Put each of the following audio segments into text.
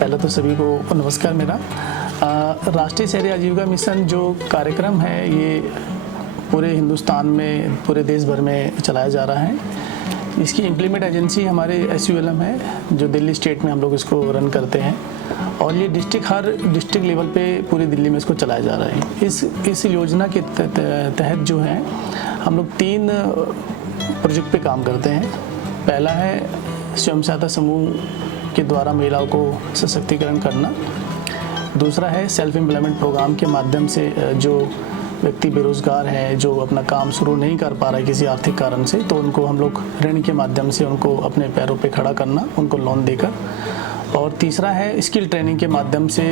पहले तो सभी को नमस्कार मेरा। राष्ट्रीय शहरी आजीविका मिशन जो कार्यक्रम है ये पूरे हिंदुस्तान में, पूरे देश भर में चलाया जा रहा है। इसकी इम्प्लीमेंट एजेंसी हमारे SULM है, जो दिल्ली स्टेट में हम लोग इसको रन करते हैं, और ये हर डिस्ट्रिक्ट लेवल पे पूरी दिल्ली में इसको चलाया जा रहा है। इस योजना के तहत जो है हम लोग 3 प्रोजेक्ट पे काम करते हैं। पहला है स्वयं सहायता समूह के द्वारा महिलाओं को सशक्तिकरण करना। दूसरा है सेल्फ एम्प्लॉयमेंट प्रोग्राम के माध्यम से जो व्यक्ति बेरोजगार है, जो अपना काम शुरू नहीं कर पा रहा है किसी आर्थिक कारण से, तो उनको हम लोग ऋण के माध्यम से उनको अपने पैरों पे खड़ा करना, उनको लोन देकर। और तीसरा है स्किल ट्रेनिंग के माध्यम से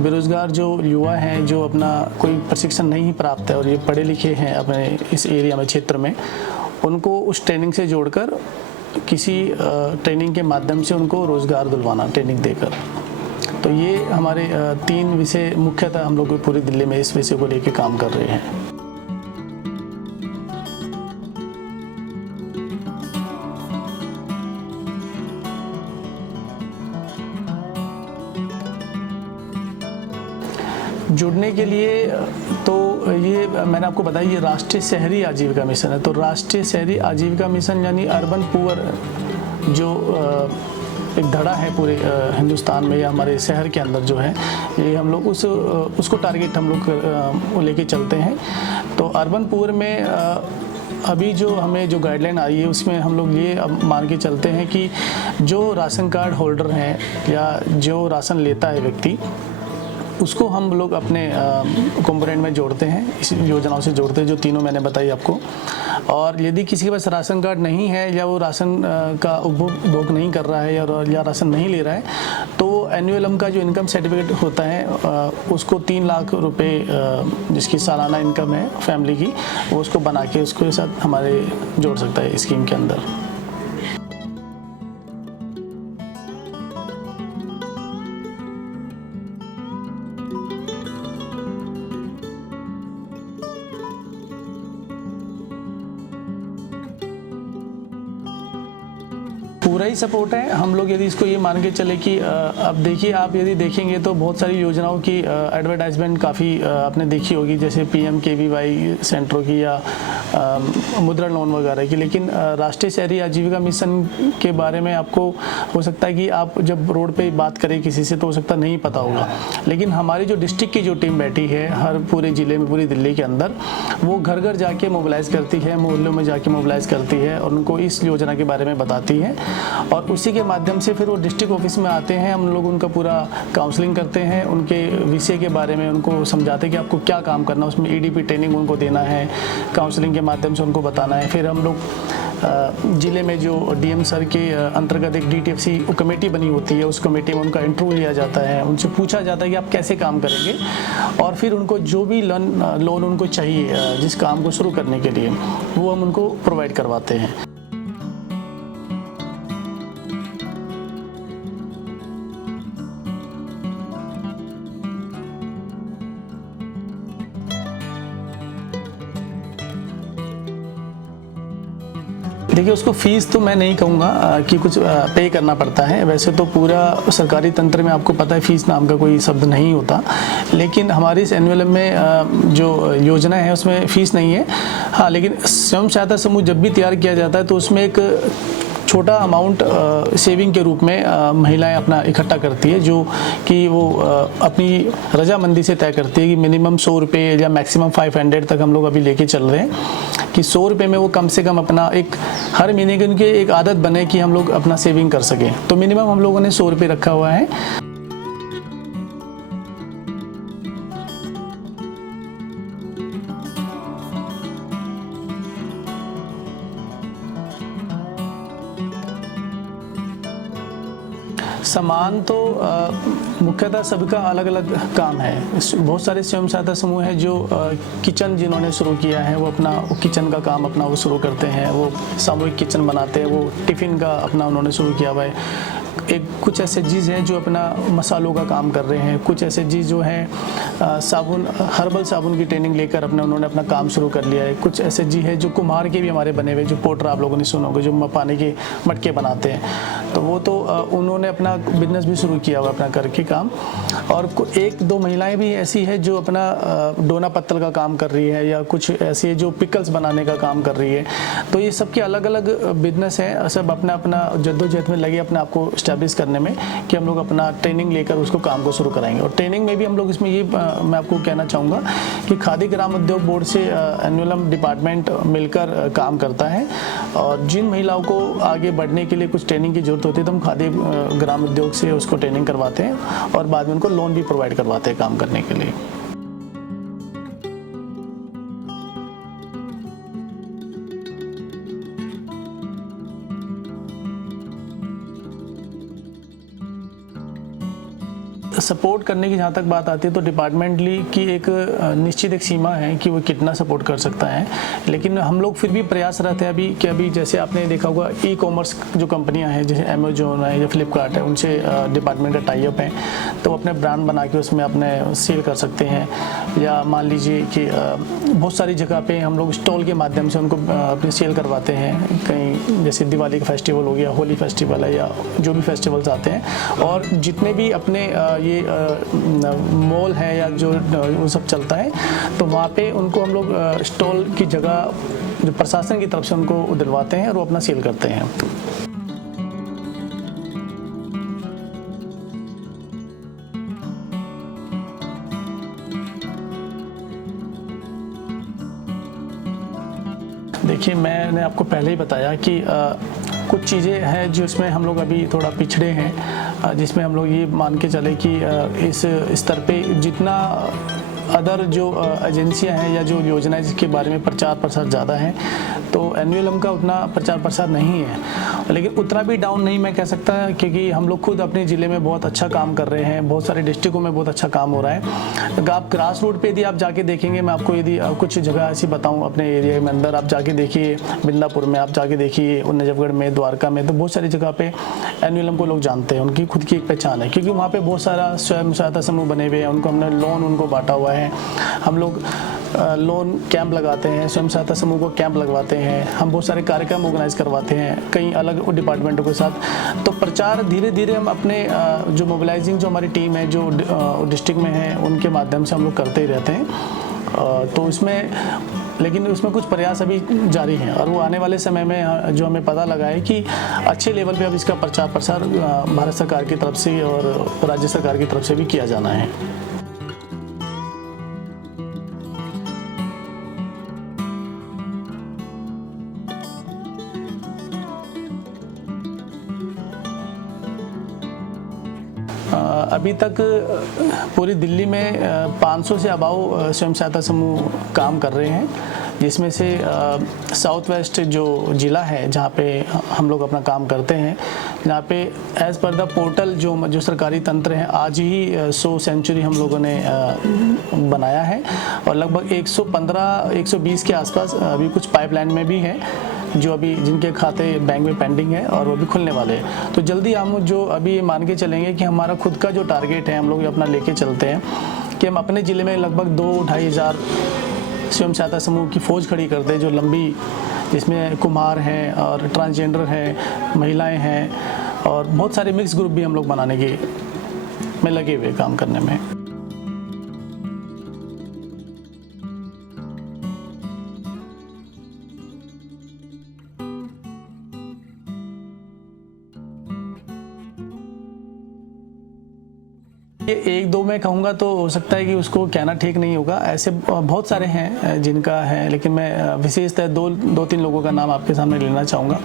बेरोजगार जो युवा हैं, जो अपना कोई प्रशिक्षण नहीं प्राप्त है और ये पढ़े लिखे हैं अपने इस एरिया में, क्षेत्र में, उनको उस ट्रेनिंग से जोड़कर किसी ट्रेनिंग के माध्यम से उनको रोज़गार दिलवाना, ट्रेनिंग देकर। तो ये हमारे 3 विषय मुख्यतः हम लोग पूरी दिल्ली में इस विषय को लेकर काम कर रहे हैं। जुड़ने के लिए तो ये मैंने आपको बताया, ये राष्ट्रीय शहरी आजीविका मिशन है। तो राष्ट्रीय शहरी आजीविका मिशन यानी अर्बन पुअर जो एक धड़ा है पूरे हिंदुस्तान में या हमारे शहर के अंदर जो है, ये हम लोग उसको टारगेट हम लोग लेके चलते हैं। तो अर्बन पुअर में अभी जो हमें जो गाइडलाइन आई है उसमें हम लोग ये अब मान के चलते हैं कि जो राशन कार्ड होल्डर हैं या जो राशन लेता है व्यक्ति, उसको हम लोग अपने कंपोनेंट में जोड़ते हैं, इस योजनाओं से जोड़ते हैं जो तीनों मैंने बताई आपको। और यदि किसी के पास राशन कार्ड नहीं है या वो राशन का उपभोग नहीं कर रहा है या राशन नहीं ले रहा है, तो SULM का जो इनकम सर्टिफिकेट होता है उसको 3 लाख रुपए जिसकी सालाना इनकम है फैमिली की, वो उसको बना के उसके साथ हमारे जोड़ सकता है स्कीम के अंदर। पूरा ही सपोर्ट है हम लोग। यदि इसको ये मान के चले कि अब देखिए, आप यदि देखेंगे तो बहुत सारी योजनाओं की एडवर्टाइजमेंट काफ़ी आपने देखी होगी, जैसे PMKVY सेंटरों की या मुद्रा लोन वगैरह की। लेकिन राष्ट्रीय शहरी आजीविका मिशन के बारे में आपको हो सकता है कि आप जब रोड पे बात करें किसी से तो हो सकता नहीं पता होगा, लेकिन हमारी जो डिस्ट्रिक्ट की जो टीम बैठी है हर पूरे ज़िले में, पूरी दिल्ली के अंदर, वो घर घर जाके मोबिलाइज़ करती है, मोहल्लों में जाके मोबिलाइज़ करती है और उनको इस योजना के बारे में बताती है। और उसी के माध्यम से फिर वो डिस्ट्रिक्ट ऑफिस में आते हैं, हम लोग उनका पूरा काउंसलिंग करते हैं, उनके विषय के बारे में उनको समझाते हैं कि आपको क्या काम करना है, उसमें EDP ट्रेनिंग उनको देना है, काउंसलिंग के माध्यम से उनको बताना है। फिर हम लोग ज़िले में जो DM सर के अंतर्गत एक DTFC कमेटी बनी होती है, उस कमेटी में उनका इंटरव्यू लिया जाता है, उनसे पूछा जाता है कि आप कैसे काम करेंगे, और फिर उनको जो भी लोन उनको चाहिए जिस काम को शुरू करने के लिए, वो हम उनको प्रोवाइड करवाते हैं। देखिए, उसको फ़ीस तो मैं नहीं कहूँगा कि कुछ पे करना पड़ता है। वैसे तो पूरा सरकारी तंत्र में आपको पता है फ़ीस नाम का कोई शब्द नहीं होता, लेकिन हमारी इस SULM में जो योजना है उसमें फ़ीस नहीं है। हाँ, लेकिन स्वयं सहायता समूह जब भी तैयार किया जाता है तो उसमें एक छोटा अमाउंट सेविंग के रूप में महिलाएं अपना इकट्ठा करती है, जो कि वो अपनी रजामंदी से तय करती है कि मिनिमम 100 रुपये या मैक्सिमम 500 तक हम लोग अभी लेके चल रहे हैं कि 100 रुपये में वो कम से कम अपना एक हर महीने की उनकी एक आदत बने कि हम लोग अपना सेविंग कर सकें। तो मिनिमम हम लोगों ने 100 रुपये रखा हुआ है। सामान तो मुख्यतः सबका अलग अलग काम है। बहुत सारे स्वयं सहायता समूह हैं जो किचन जिन्होंने शुरू किया है वो अपना किचन का काम अपना वो शुरू करते हैं, वो सामूहिक किचन बनाते हैं, वो टिफ़िन का अपना उन्होंने शुरू किया हुआ है। कुछ ऐसे चीज़ हैं जो अपना मसालों का काम कर रहे हैं, कुछ ऐसे चीज़ जो हैं साबुन हर्बल साबुन की ट्रेनिंग लेकर उन्होंने अपना काम शुरू कर लिया है। कुछ ऐसे जी है जो कुम्हार के भी हमारे बने हुए, जो पोटर आप लोगों ने सुना होगा, जो पानी के मटके बनाते हैं, तो वो तो उन्होंने अपना बिजनेस भी शुरू किया हुआ अपना करके काम। और एक दो महिलाएं भी ऐसी है जो अपना डोना पत्तल का काम कर रही है, या कुछ ऐसी है जो पिकल्स बनाने का काम कर रही है। तो ये सबके अलग अलग बिजनेस हैं, सब अपना अपना जद्दोजहद में लगे अपने आप को स्टैब्लिश करने में कि हम लोग अपना ट्रेनिंग लेकर उसको काम को शुरू कराएंगे। और ट्रेनिंग में भी हम लोग इसमें ये मैं आपको कहना चाहूँगा कि खादी ग्राम उद्योग बोर्ड से एनुअलम डिपार्टमेंट मिलकर काम करता है, और जिन महिलाओं को आगे बढ़ने के लिए कुछ ट्रेनिंग की जरूरत होती है तो हम खादी ग्राम उद्योग से उसको ट्रेनिंग करवाते हैं और बाद में उनको लोन भी प्रोवाइड करवाते हैं काम करने के लिए। सपोर्ट करने की जहाँ तक बात आती है तो डिपार्टमेंटली की एक निश्चित एक सीमा है कि वो कितना सपोर्ट कर सकता है, लेकिन हम लोग फिर भी प्रयासरत है अभी जैसे आपने देखा होगा ई कॉमर्स जो कंपनियां हैं जैसे अमेजोन है या फ्लिपकार्ट है, उनसे डिपार्टमेंट का टाई अप है, तो अपने ब्रांड बना के उसमें अपने सेल कर सकते हैं। या मान लीजिए कि बहुत सारी जगह पे हम लोग स्टॉल के माध्यम से उनको अपनी सेल करवाते हैं, कहीं जैसे दिवाली का फेस्टिवल हो गया, होली फेस्टिवल है, या जो भी फेस्टिवल्स आते हैं। और जितने भी अपने ये मॉल है या जो वो सब चलता है, तो वहाँ पे उनको हम लोग स्टॉल की जगह जो प्रशासन की तरफ से उनको दिलवाते हैं और वो अपना सेल करते हैं। देखिए, मैंने आपको पहले ही बताया कि कुछ चीज़ें हैं जो इसमें हम लोग अभी थोड़ा पिछड़े हैं, जिसमें हम लोग ये मान के चले कि इस स्तर पे जितना अदर जो एजेंसियां हैं या जो योजनाएं जिसके बारे में प्रचार प्रसार ज़्यादा है, तो एनुअलम का उतना प्रचार प्रसार नहीं है। लेकिन उतना भी डाउन नहीं मैं कह सकता, क्योंकि हम लोग खुद अपने ज़िले में बहुत अच्छा काम कर रहे हैं, बहुत सारे डिस्ट्रिक्टों में बहुत अच्छा काम हो रहा है। तो आप ग्रास रूट पे यदि आप जाके देखेंगे, मैं आपको यदि कुछ जगह ऐसी बताऊँ अपने एरिया में अंदर, आप जाके देखिए बिंदापुर में, आप जाके देखिए नजफगढ़ में, द्वारका में, तो बहुत सारी जगह पे एनुअलम को लोग जानते हैं, उनकी खुद की एक पहचान है, क्योंकि वहाँ पे बहुत सारा स्वयं सहायता समूह बने हुए हैं, उनको हमने लोन उनको बांटा हुआ है। हम लोग लोन कैंप लगाते हैं, स्वयं सहायता समूह को कैंप लगवाते हैं, हम बहुत सारे कार्यक्रम ऑर्गेनाइज करवाते हैं कई अलग डिपार्टमेंटों के साथ। तो प्रचार धीरे धीरे हम अपने जो मोबिलाइजिंग जो हमारी टीम है जो डिस्ट्रिक्ट में है उनके माध्यम से हम लोग करते ही रहते हैं। तो इसमें लेकिन उसमें कुछ प्रयास अभी जारी हैं, और वो आने वाले समय में जो हमें पता लगा है कि अच्छे लेवल पे अब इसका प्रचार प्रसार भारत सरकार की तरफ से और राज्य सरकार की तरफ से भी किया जाना है। अभी तक पूरी दिल्ली में 500 से अबाव स्वयं सहायता समूह काम कर रहे हैं, जिसमें से साउथ वेस्ट जो ज़िला है जहाँ पे हम लोग अपना काम करते हैं, जहाँ पे एज़ पर द पोर्टल जो सरकारी तंत्र है, आज ही 100 सेंचुरी हम लोगों ने बनाया है, और लगभग 115-120 के आसपास अभी कुछ पाइपलाइन में भी है जो अभी जिनके खाते बैंक में पेंडिंग है और वो भी खुलने वाले हैं। तो जल्दी हम जो अभी मान के चलेंगे कि हमारा खुद का जो टारगेट है हम लोग अपना लेके चलते हैं कि हम अपने ज़िले में लगभग 2-2.5 हज़ार स्वयं सहायता समूह की फौज खड़ी कर दें, जो लंबी, जिसमें कुम्हार हैं और ट्रांसजेंडर हैं, महिलाएं हैं, और बहुत सारे मिक्स ग्रुप भी हम लोग बनाने के में लगे हुए काम करने में। ये एक दो मैं कहूँगा तो हो सकता है कि उसको कहना ठीक नहीं होगा, ऐसे बहुत सारे हैं जिनका है, लेकिन मैं विशेषतः दो तीन लोगों का नाम आपके सामने लेना चाहूँगा।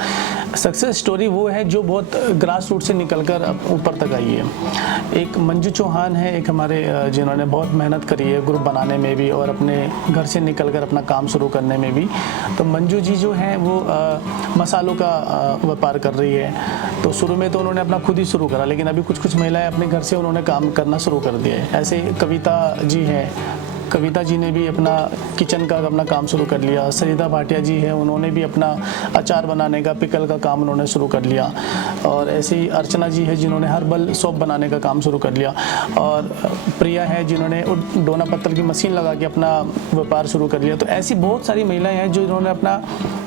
सक्सेस स्टोरी वो है जो बहुत ग्रास रूट से निकलकर ऊपर तक आई है। एक मंजू चौहान है, एक हमारे जिन्होंने बहुत मेहनत करी है ग्रुप बनाने में भी और अपने घर से निकलकर अपना काम शुरू करने में भी। तो मंजू जी जो हैं वो मसालों का व्यापार कर रही है। तो शुरू में तो उन्होंने अपना खुद ही शुरू करा, लेकिन अभी कुछ महिलाएं अपने घर से उन्होंने काम करना शुरू कर दिया है। ऐसे कविता जी हैं, कविता जी ने भी अपना किचन का अपना काम शुरू कर लिया। सरिता भाटिया जी है, उन्होंने भी अपना अचार बनाने का, पिकल का काम उन्होंने शुरू कर लिया। और ऐसे ही अर्चना जी है जिन्होंने हर्बल सोप बनाने का काम शुरू कर लिया। और प्रिया है जिन्होंने डोना पत्तल की मशीन लगा के अपना व्यापार शुरू कर लिया। तो ऐसी बहुत सारी महिलाएं हैं जो इन्होंने अपना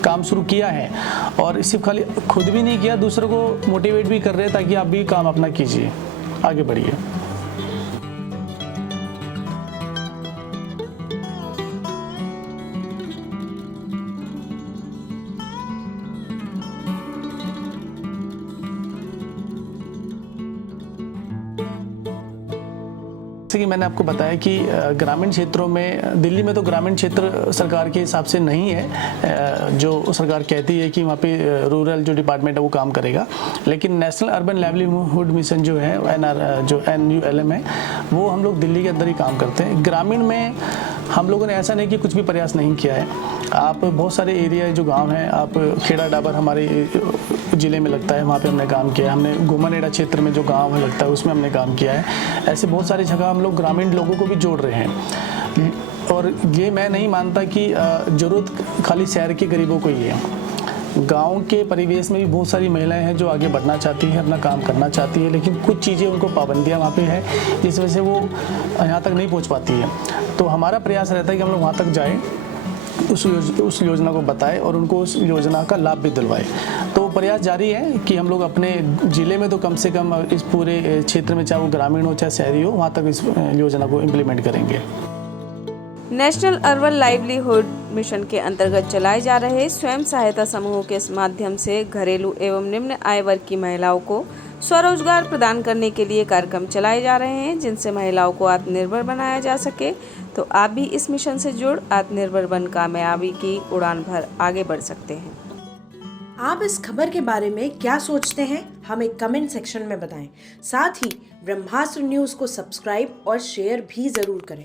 काम शुरू किया है और सिर्फ खाली खुद भी नहीं किया, दूसरों को मोटिवेट भी कर रहे हैं ताकि आप भी काम अपना कीजिए, आगे बढ़िए। जैसे कि मैंने आपको बताया कि ग्रामीण क्षेत्रों में, दिल्ली में तो ग्रामीण क्षेत्र सरकार के हिसाब से नहीं है, जो सरकार कहती है कि वहाँ पे रूरल जो डिपार्टमेंट है वो काम करेगा। लेकिन नेशनल अर्बन लाइवलीहुड मिशन जो है जो NULM है, वो हम लोग दिल्ली के अंदर ही काम करते हैं। ग्रामीण में हम लोगों ने ऐसा नहीं कि कुछ भी प्रयास नहीं किया है। आप बहुत सारे एरिया जो गांव हैं, आप खेड़ा डाबर हमारे ज़िले में लगता है, वहाँ पे हमने काम किया है। हमने गोमानेड़ा क्षेत्र में जो गांव है लगता है उसमें हमने काम किया है। ऐसे बहुत सारी जगह हम लोग ग्रामीण लोगों को भी जोड़ रहे हैं। और ये मैं नहीं मानता कि ज़रूरत खाली शहर के गरीबों को ही है। गांव के परिवेश में भी बहुत सारी महिलाएं हैं जो आगे बढ़ना चाहती हैं, अपना काम करना चाहती है, लेकिन कुछ चीज़ें उनको पाबंदियां वहाँ पे है जिस वजह से वो यहाँ तक नहीं पहुँच पाती है। तो हमारा प्रयास रहता है कि हम लोग वहाँ तक जाएँ, उस योजना को बताएं और उनको उस योजना का लाभ भी दिलवाएं। तो प्रयास जारी है कि हम लोग अपने ज़िले में तो कम से कम इस पूरे क्षेत्र में, चाहे वो ग्रामीण हो चाहे शहरी हो, वहाँ तक इस योजना को इम्प्लीमेंट करेंगे। नेशनल अर्बन लाइवलीहुड मिशन के अंतर्गत चलाए जा रहे स्वयं सहायता समूहों के माध्यम से घरेलू एवं निम्न आय वर्ग की महिलाओं को स्वरोजगार प्रदान करने के लिए कार्यक्रम चलाए जा रहे हैं, जिनसे महिलाओं को आत्मनिर्भर बनाया जा सके। तो आप भी इस मिशन से जुड़ आत्मनिर्भर बन कामयाबी की उड़ान भर आगे बढ़ सकते हैं। आप इस खबर के बारे में क्या सोचते हैं, हमें कमेंट सेक्शन में बताएं। साथ ही ब्रह्मास्त्र न्यूज़ को सब्सक्राइब और शेयर भी ज़रूर करें।